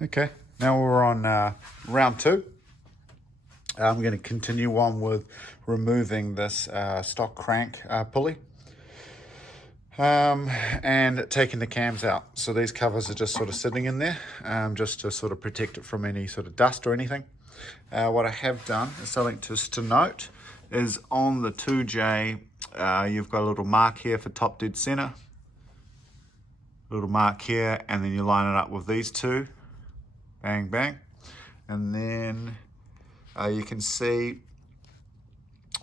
Okay, now we're on round two. I'm going to continue on with removing this stock crank pulley and taking the cams out. So these covers are just sort of sitting in there just to sort of protect it from any sort of dust or anything. What I have done is something to note is on the 2J, you've got a little mark here for top dead center, a little mark here, and then you line it up with these two, bang, bang, and then you can see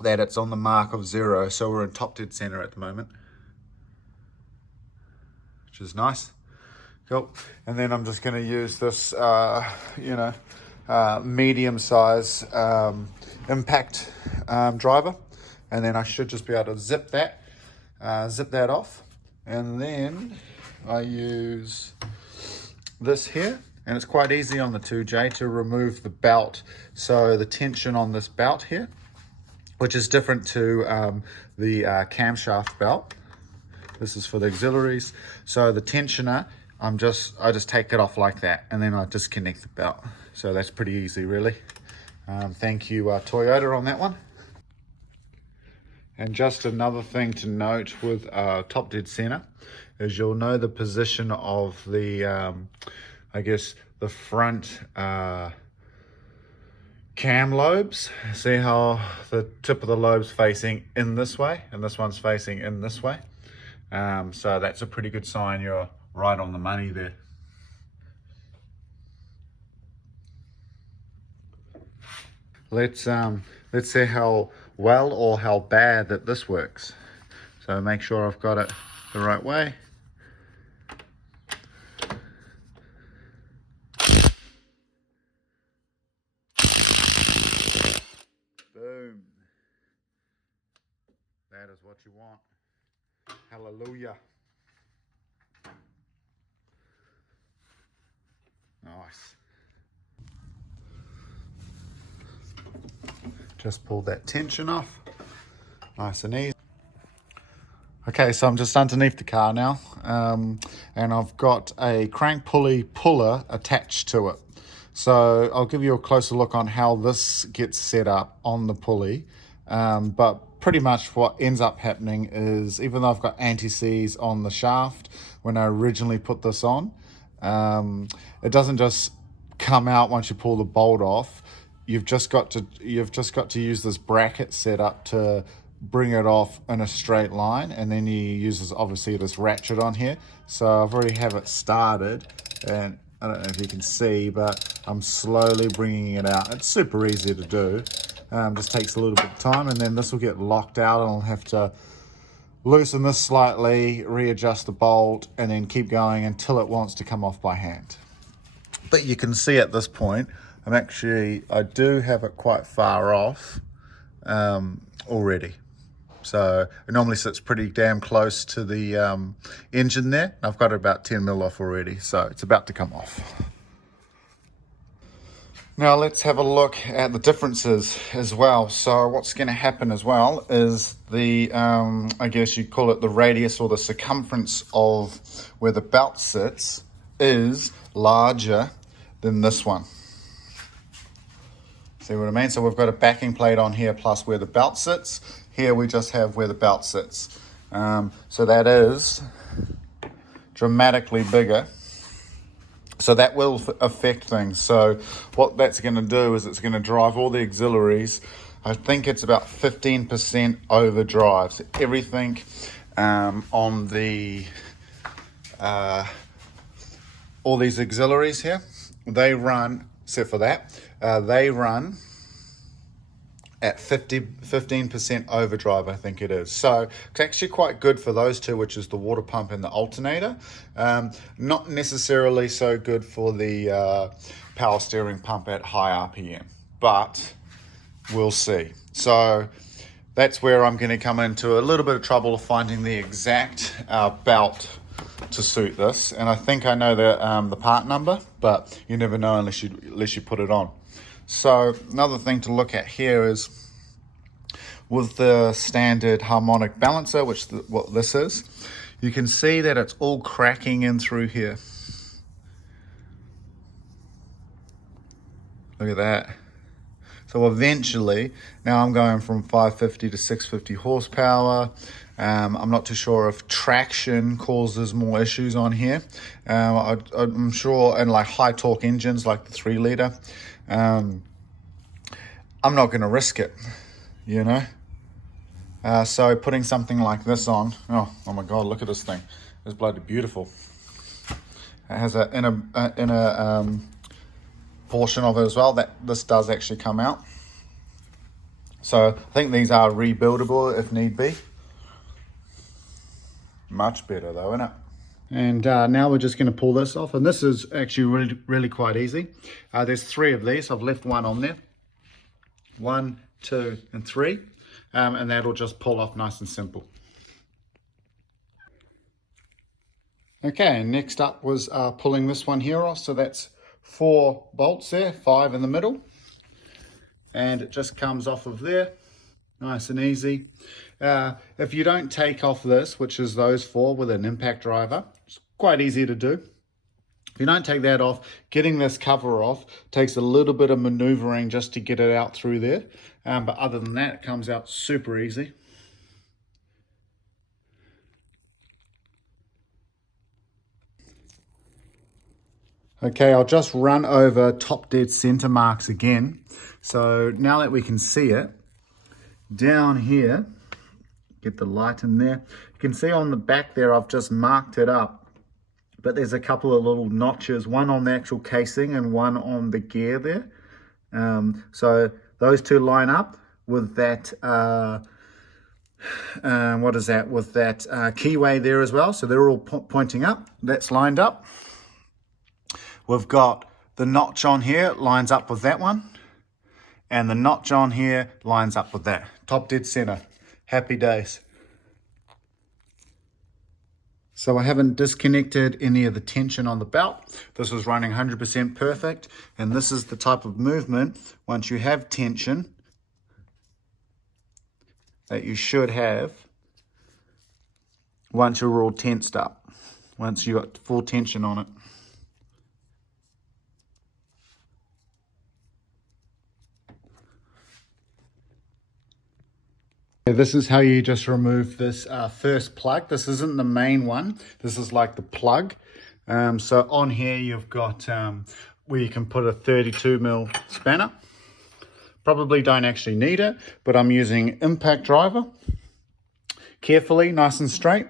that it's on the mark of 0, so we're in top dead center at the moment, which is nice. Cool. And then I'm just going to use this, medium size impact driver, and then I should just be able to zip that off, and then I use this here. And it's quite easy on the 2J to remove the belt. So the tension on this belt here, which is different to the camshaft belt. This is for the auxiliaries. So the tensioner, I just take it off like that, and then I disconnect the belt. So that's pretty easy, really. Thank you, Toyota, on that one. And just another thing to note with top dead center is you'll know the position of the I guess the front cam lobes. See how the tip of the lobe's facing in this way and this one's facing in this way. So that's a pretty good sign you're right on the money there. Let's see how well or how bad that this works. So make sure I've got it the right way. Boom. That is what you want. Hallelujah. Nice. Just pull that tension off. Nice and easy. Okay, so I'm just underneath the car now, and I've got a crank pulley puller attached to it. So I'll give you a closer look on how this gets set up on the pulley. But pretty much what ends up happening is, even though I've got anti-seize on the shaft when I originally put this on, it doesn't just come out once you pull the bolt off. You've just got to use this bracket setup to bring it off in a straight line, and then you use obviously this ratchet on here. So I've already have it started, and I don't know if you can see, but I'm slowly bringing it out. It's super easy to do. Just takes a little bit of time, and then this will get locked out, and I'll have to loosen this slightly, readjust the bolt, and then keep going until it wants to come off by hand. But you can see at this point, I do have it quite far off already. So it normally sits pretty damn close to the engine there. I've got it about 10 mil off already, so it's about to come off. Now let's have a look at the differences as well. So what's going to happen as well is the, I guess you'd call it the radius or the circumference of where the belt sits is larger than this one. See what I mean? So we've got a backing plate on here plus where the belt sits. Here we just have where the belt sits. So that is dramatically bigger. So that will affect things. So what that's going to do is it's going to drive all the auxiliaries. I think it's about 15% overdrive. So everything on the all these auxiliaries here, they run, except for that, they run at 15% overdrive, I think it is. So it's actually quite good for those two, which is the water pump and the alternator. Not necessarily so good for the power steering pump at high RPM, but we'll see. So that's where I'm going to come into a little bit of trouble of finding the exact belt to suit this. And I think I know the part number, but you never know unless you put it on. So another thing to look at here is with the standard harmonic balancer, what this is, you can see that it's all cracking in through here. Look at that. So eventually, now I'm going from 550 to 650 horsepower. I'm not too sure if traction causes more issues on here. I'm sure, and like high torque engines like the 3 litre, I'm not going to risk it, you know. So putting something like this on, oh my God, look at this thing. It's bloody beautiful. It has an inner portion of it as well that this does actually come out. So I think these are rebuildable if need be. Much better though, isn't it? And now we're just going to pull this off, and this is actually really quite easy. There's 3 of these. I've left 1 on there. 1, 2, and 3, and that'll just pull off nice and simple. Okay, next up was pulling this one here off. So that's 4 bolts there, 5 in the middle, and it just comes off of there, nice and easy. If you don't take off this, which is those 4 with an impact driver, it's quite easy to do. If you don't take that off, getting this cover off takes a little bit of maneuvering just to get it out through there. But other than that, it comes out super easy. Okay, I'll just run over top dead center marks again. So now that we can see it, down here, get the light in there. You can see on the back there, I've just marked it up, but there's a couple of little notches, one on the actual casing and one on the gear there. So those 2 line up with that, what is that, with that keyway there as well. So they're all pointing up, that's lined up. We've got the notch on here, lines up with that one. And the notch on here lines up with that. Top dead center. Happy days. So I haven't disconnected any of the tension on the belt. This is running 100% perfect. And this is the type of movement, once you have tension, that you should have once you're all tensed up. Once you've got full tension on it. This is how you just remove this first plug. This isn't the main one. This is like the plug. So on here you've got where you can put a 32mm spanner. Probably don't actually need it, but I'm using impact driver. Carefully, nice and straight.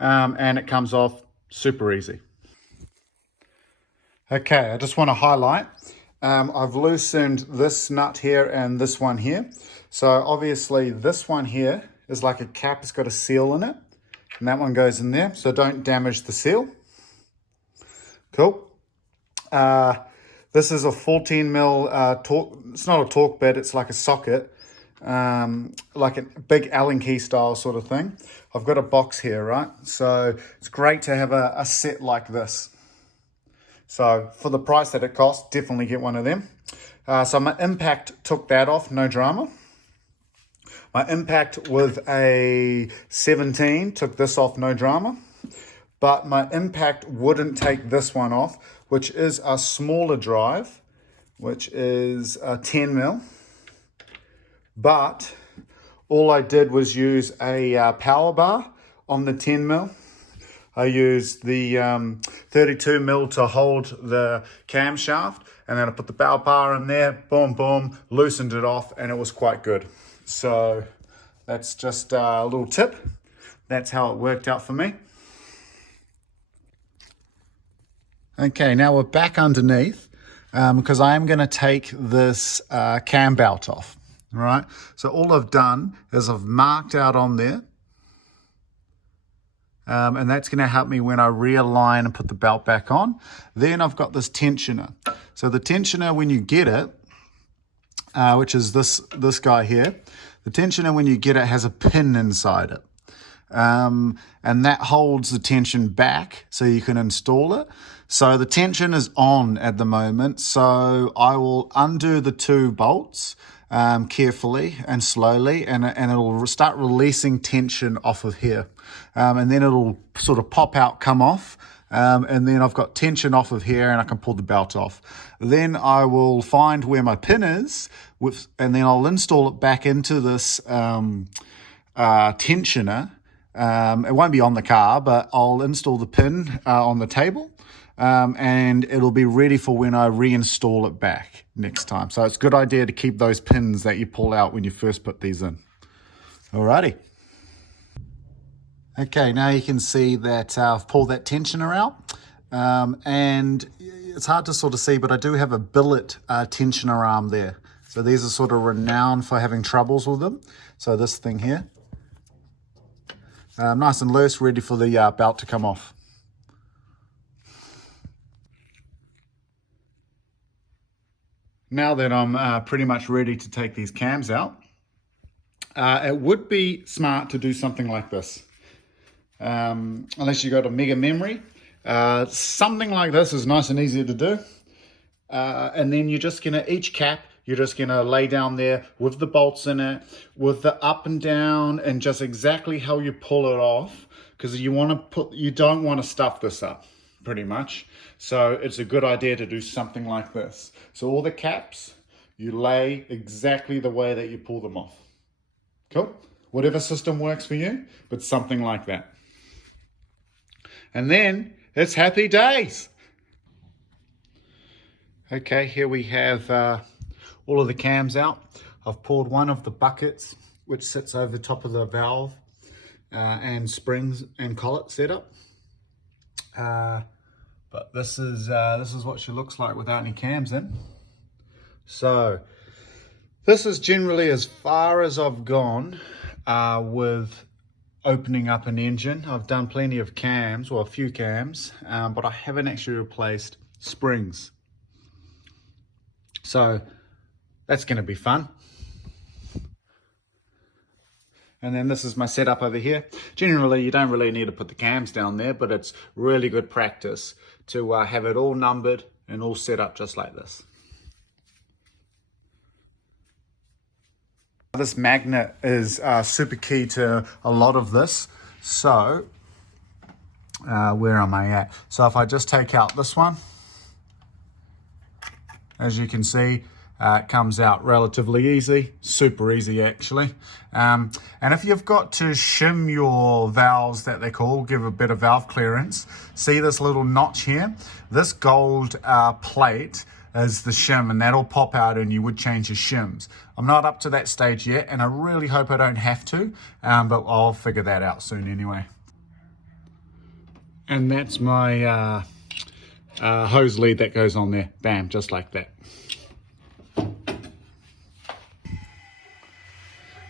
And it comes off super easy. Okay, I just want to highlight. I've loosened this nut here and this one here. So obviously this one here is like a cap, it's got a seal in it, and that one goes in there, so don't damage the seal. Cool. This is a 14mm torque, it's not a torque bit, it's like a socket, like a big Allen key style sort of thing. I've got a box here, right? So it's great to have a set like this. So for the price that it costs, definitely get one of them. So my impact took that off, no drama. My impact with a 17 took this off, no drama. But my impact wouldn't take this one off, which is a smaller drive, which is a 10mm. But all I did was use a power bar on the 10mm. I used the 32mm to hold the camshaft, and then I put the power bar in there, boom, boom, loosened it off, and it was quite good. So that's just a little tip. That's how it worked out for me. Okay, now we're back underneath because I am going to take this cam belt off. All right, so all I've done is I've marked out on there. And that's going to help me when I realign and put the belt back on. Then I've got this tensioner. So the tensioner, when you get it, which is this guy here, the tensioner, when you get it, has a pin inside it. And that holds the tension back so you can install it. So the tension is on at the moment. So I will undo the 2 bolts carefully and slowly, and it'll start releasing tension off of here. And then it'll sort of pop out, come off, And then I've got tension off of here and I can pull the belt off. Then I will find where my pin is and then I'll install it back into this tensioner. It won't be on the car, but I'll install the pin on the table. And it'll be ready for when I reinstall it back next time. So it's a good idea to keep those pins that you pull out when you first put these in. Alrighty. Okay, now you can see that I've pulled that tensioner out. And it's hard to sort of see, but I do have a billet tensioner arm there. So these are sort of renowned for having troubles with them. So this thing here. Nice and loose, ready for the belt to come off. Now that I'm pretty much ready to take these cams out, it would be smart to do something like this. Unless you got a mega memory. Something like this is nice and easy to do. And then you're just gonna, each cap, you're just gonna lay down there with the bolts in it, with the up and down, and just exactly how you pull it off, because you don't want to stuff this up, pretty much. So it's a good idea to do something like this. So all the caps, you lay exactly the way that you pull them off. Cool? Whatever system works for you, but something like that. And then it's happy days. Okay, here we have all of the cams out. I've pulled one of the buckets, which sits over top of the valve and springs and collet setup. But this is what she looks like without any cams in. So this is generally as far as I've gone with opening up an engine. I've done plenty of cams, or a few cams, but I haven't actually replaced springs. So that's going to be fun. And then this is my setup over here. Generally, you don't really need to put the cams down there, but it's really good practice to have it all numbered and all set up just like this. This magnet is super key to a lot of this. So where am I at? So if I just take out this one, as you can see, it comes out relatively easy, super easy actually. And if you've got to shim your valves, that they call, give a bit of valve clearance, see this little notch here? This gold plate is the shim, and that'll pop out and you would change your shims. I'm not up to that stage yet, and I really hope I don't have to, but I'll figure that out soon anyway. And that's my hose lead that goes on there. Bam, just like that.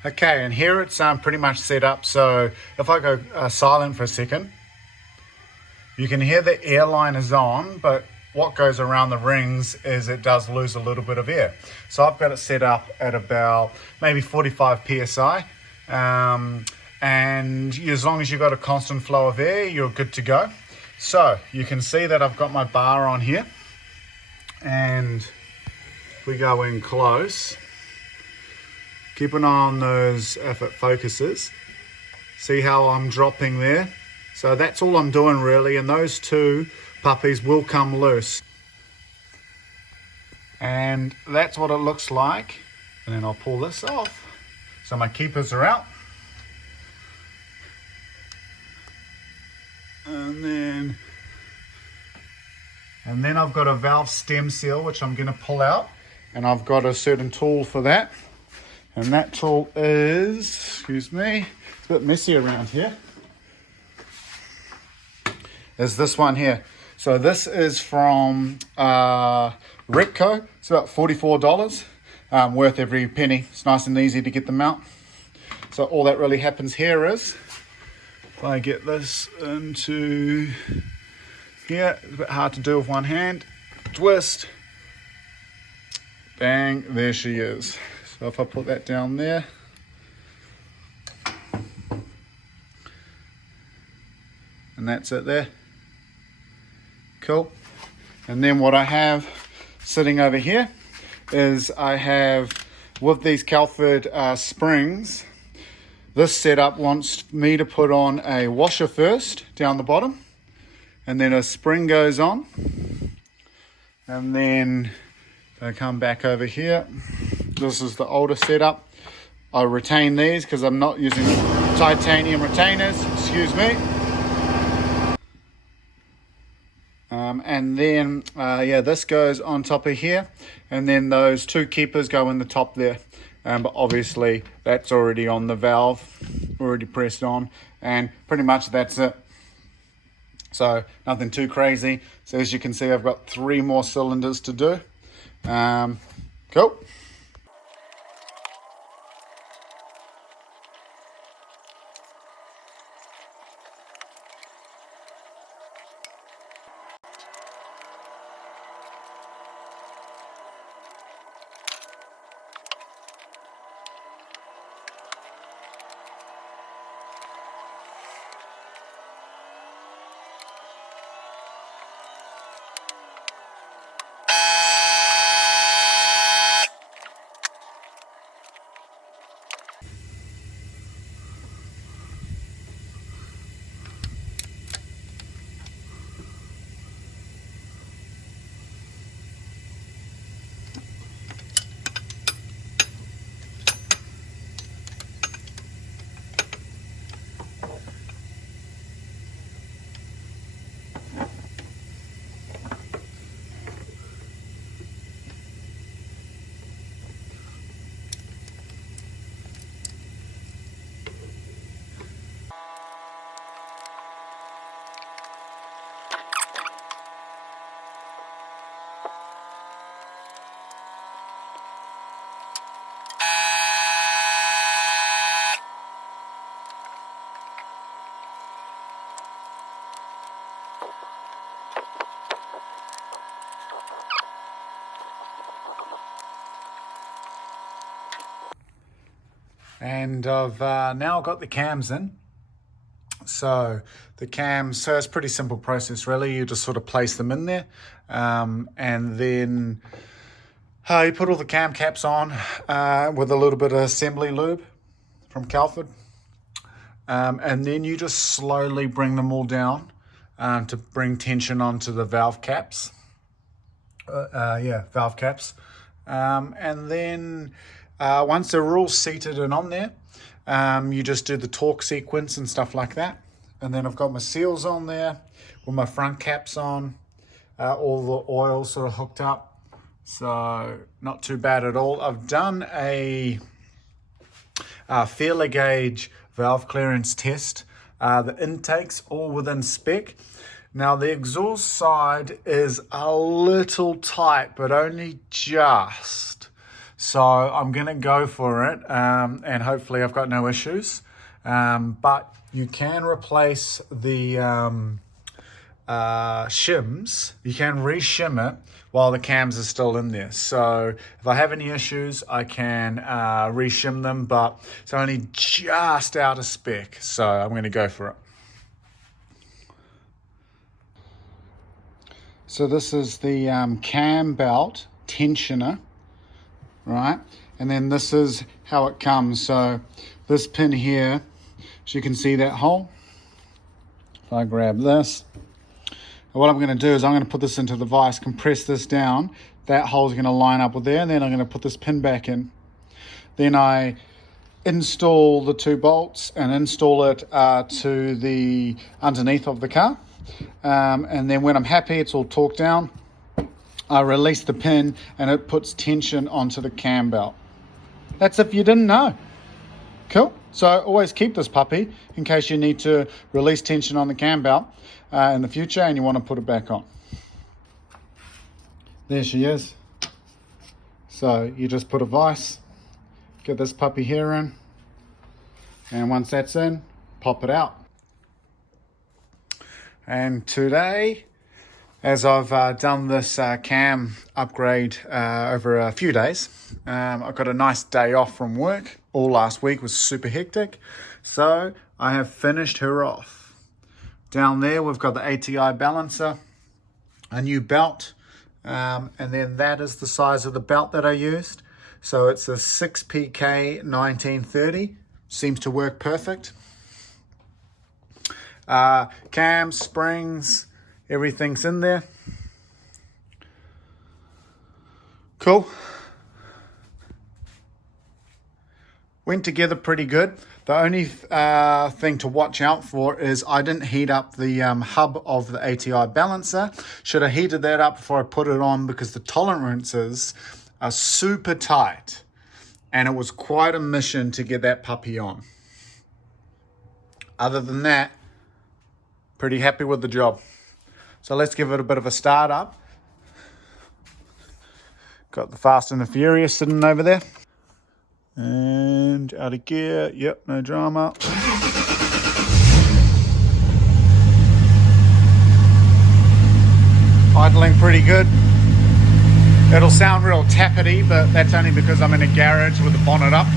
Okay, and here it's pretty much set up. So if I go silent for a second, you can hear the air line is on, but what goes around the rings is it does lose a little bit of air. So I've got it set up at about maybe 45 PSI. And as long as you've got a constant flow of air, you're good to go. So you can see that I've got my bar on here. And if we go in close, keep an eye on those if it focuses. See how I'm dropping there? So that's all I'm doing really, and those two puppies will come loose. And that's what it looks like. And then I'll pull this off. So my keepers are out. And then I've got a valve stem seal, which I'm going to pull out. And I've got a certain tool for that. And that tool is, excuse me, it's a bit messy around here, is this one here. So this is from Repco. It's about $44, worth every penny. It's nice and easy to get them out. So all that really happens here is, if I get this into here, it's a bit hard to do with one hand, twist, bang, there she is. So if I put that down there, and that's it there. Cool. And then what I have sitting over here is I have, with these Kelford springs, this setup wants me to put on a washer first down the bottom, and then a spring goes on, and then I come back over here. This is the older setup. I retain these because I'm not using titanium retainers, excuse me. And then, yeah, this goes on top of here, and then those two keepers go in the top there. But obviously that's already on the valve, already pressed on, and pretty much that's it. So nothing too crazy. So as you can see, I've got 3 more cylinders to do. Cool. And I've now got the cams in. So the cams, so it's a pretty simple process really. You just sort of place them in there, and then you put all the cam caps on with a little bit of assembly lube from Kelford, and then you just slowly bring them all down to bring tension onto the valve caps. Valve caps, and then once they're all seated and on there, you just do the torque sequence and stuff like that. And then I've got my seals on there with my front caps on, all the oil sort of hooked up, so not too bad at all. I've done a feeler gauge valve clearance test. The intakes all within spec. Now the exhaust side is a little tight, but only just. So I'm gonna go for it, and hopefully I've got no issues. But you can replace the shims. You can re-shim it while the cams are still in there. So if I have any issues, I can re-shim them, but it's only just out of spec. So I'm gonna go for it. So this is the cam belt tensioner, right? And then this is how it comes. So this pin here, as you can see that hole. If I grab this, what I'm going to do is I'm going to put this into the vise, compress this down. That hole's going to line up with there, and then I'm going to put this pin back in. Then I install the 2 bolts and install it to the underneath of the car. And then when I'm happy, it's all torqued down, I release the pin and it puts tension onto the cam belt. That's if you didn't know. Cool. So always keep this puppy in case you need to release tension on the cam belt in the future and you want to put it back on. There she is. So you just put a vise, get this puppy here in, and once that's in, pop it out. And today, as I've done this cam upgrade over a few days, I got a nice day off from work. All last week was super hectic. So I have finished her off. Down there, we've got the ATI Balancer, a new belt, and then that is the size of the belt that I used. So it's a 6PK 1930, seems to work perfect. Cam, springs, Everything's in there. Cool. Went together pretty good. The only thing to watch out for is I didn't heat up the hub of the ATI Balancer. Should have heated that up before I put it on, because the tolerances are super tight. And it was quite a mission to get that puppy on. Other than that, pretty happy with the job. So let's give it a bit of a start up. Got the Fast and the Furious sitting over there. And out of gear, yep, no drama. Idling pretty good. It'll sound real tappety, but that's only because I'm in a garage with the bonnet up.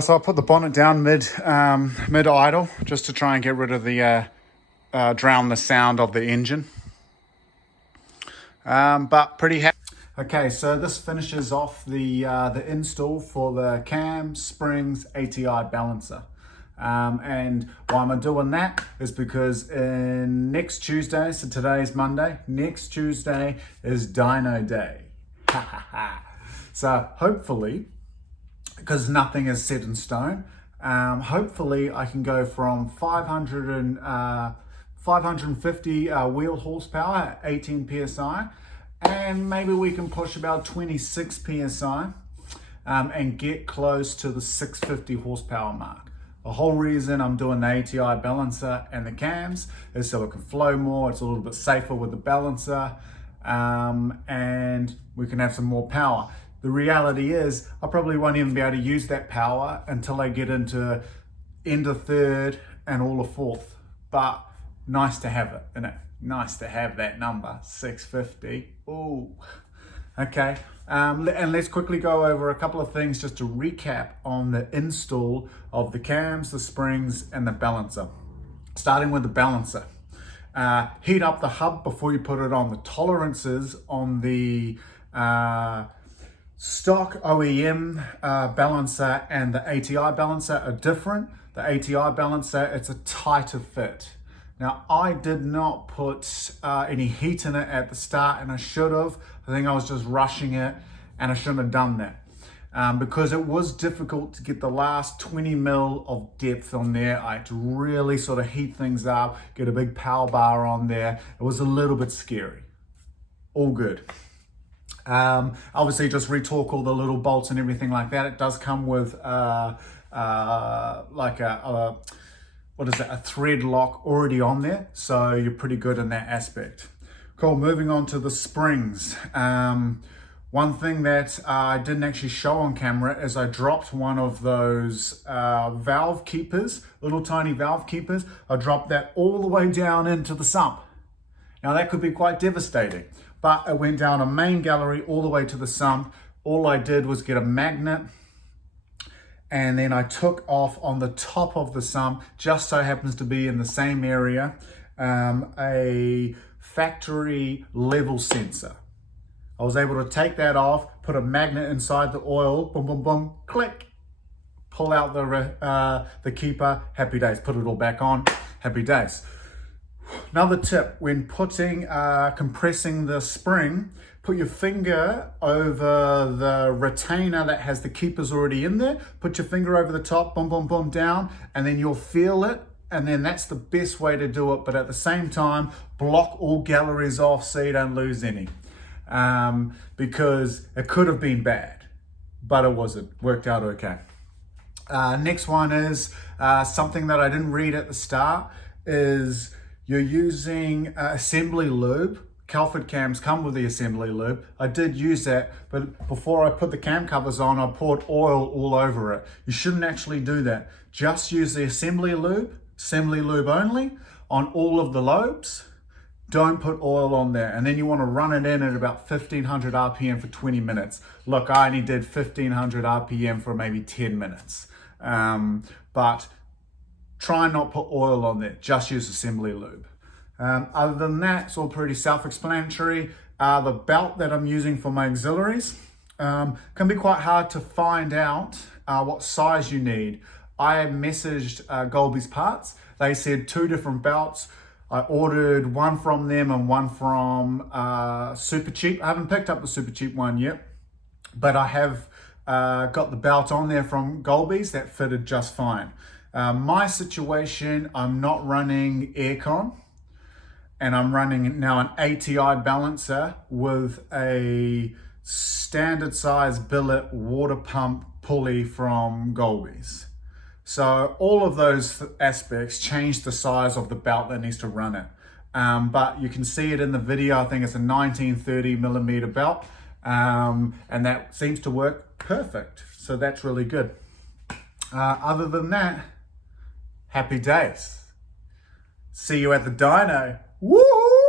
So I put the bonnet down mid idle, just to try and get rid of the drown the sound of the engine. But pretty happy. Okay, so this finishes off the install for the cam, springs, ATI Balancer. And why am I doing that is because next Tuesday, so today's Monday, next Tuesday is Dyno Day. So hopefully, because nothing is set in stone, hopefully I can go from 550 wheel horsepower at 18 psi, and maybe we can push about 26 psi and get close to the 650 horsepower mark. The whole reason I'm doing the ATI Balancer and the cams is so it can flow more, it's a little bit safer with the balancer, and we can have some more power. The reality is I probably won't even be able to use that power until I get into end of third and all of fourth. But nice to have it, isn't it? Nice to have that number, 650. Ooh. Okay, and let's quickly go over a couple of things just to recap on the install of the cams, the springs, and the balancer. Starting with the balancer. Heat up the hub before you put it on. The tolerances on the stock OEM balancer and the ATI Balancer are different. The ATI Balancer, it's a tighter fit. Now, I did not put any heat in it at the start, and I should have. I think I was just rushing it, and I shouldn't have done that. Because it was difficult to get the last 20 mil of depth on there. I had to really sort of heat things up, get a big power bar on there. It was a little bit scary. All good. Obviously just retorque all the little bolts and everything like that. It does come with like a thread lock already on there, so you're pretty good in that aspect. Cool, moving on to the springs. One thing that I didn't actually show on camera is I dropped one of those valve keepers, little tiny valve keepers. I dropped that all the way down into the sump. Now that could be quite devastating, but it went down a main gallery all the way to the sump. All I did was get a magnet, and then I took off on the top of the sump, just so happens to be in the same area, a factory level sensor. I was able to take that off, put a magnet inside the oil, boom, boom, boom, click, pull out the keeper, happy days. Put it all back on, happy days. Another tip, when compressing the spring, put your finger over the retainer that has the keepers already in there. Put your finger over the top, boom, boom, boom, down, and then you'll feel it. And then that's the best way to do it. But at the same time, block all galleries off so you don't lose any. Because it could have been bad, but it wasn't. Worked out okay. Next one is something that I didn't read at the start is you're using assembly lube. Kelford cams come with the assembly lube. I did use that, but before I put the cam covers on, I poured oil all over it. You shouldn't actually do that. Just use the assembly lube only on all of the lobes. Don't put oil on there. And then you want to run it in at about 1500 RPM for 20 minutes. Look, I only did 1500 RPM for maybe 10 minutes. But try not put oil on there. Just use assembly lube. Other than that, it's all pretty self-explanatory. The belt that I'm using for my auxiliaries can be quite hard to find out what size you need. I messaged Golby's Parts. They said 2 different belts. I ordered one from them and one from Super Cheap. I haven't picked up the Super Cheap one yet, but I have got the belt on there from Golby's that fitted just fine. My situation, I'm not running aircon, and I'm running now an ATI Balancer with a standard size billet water pump pulley from Golby's. So all of those aspects change the size of the belt that needs to run it. But you can see it in the video. I think it's a 1930 millimeter belt, and that seems to work perfect. So that's really good. Other than that, happy days. See you at the dyno. Woohoo!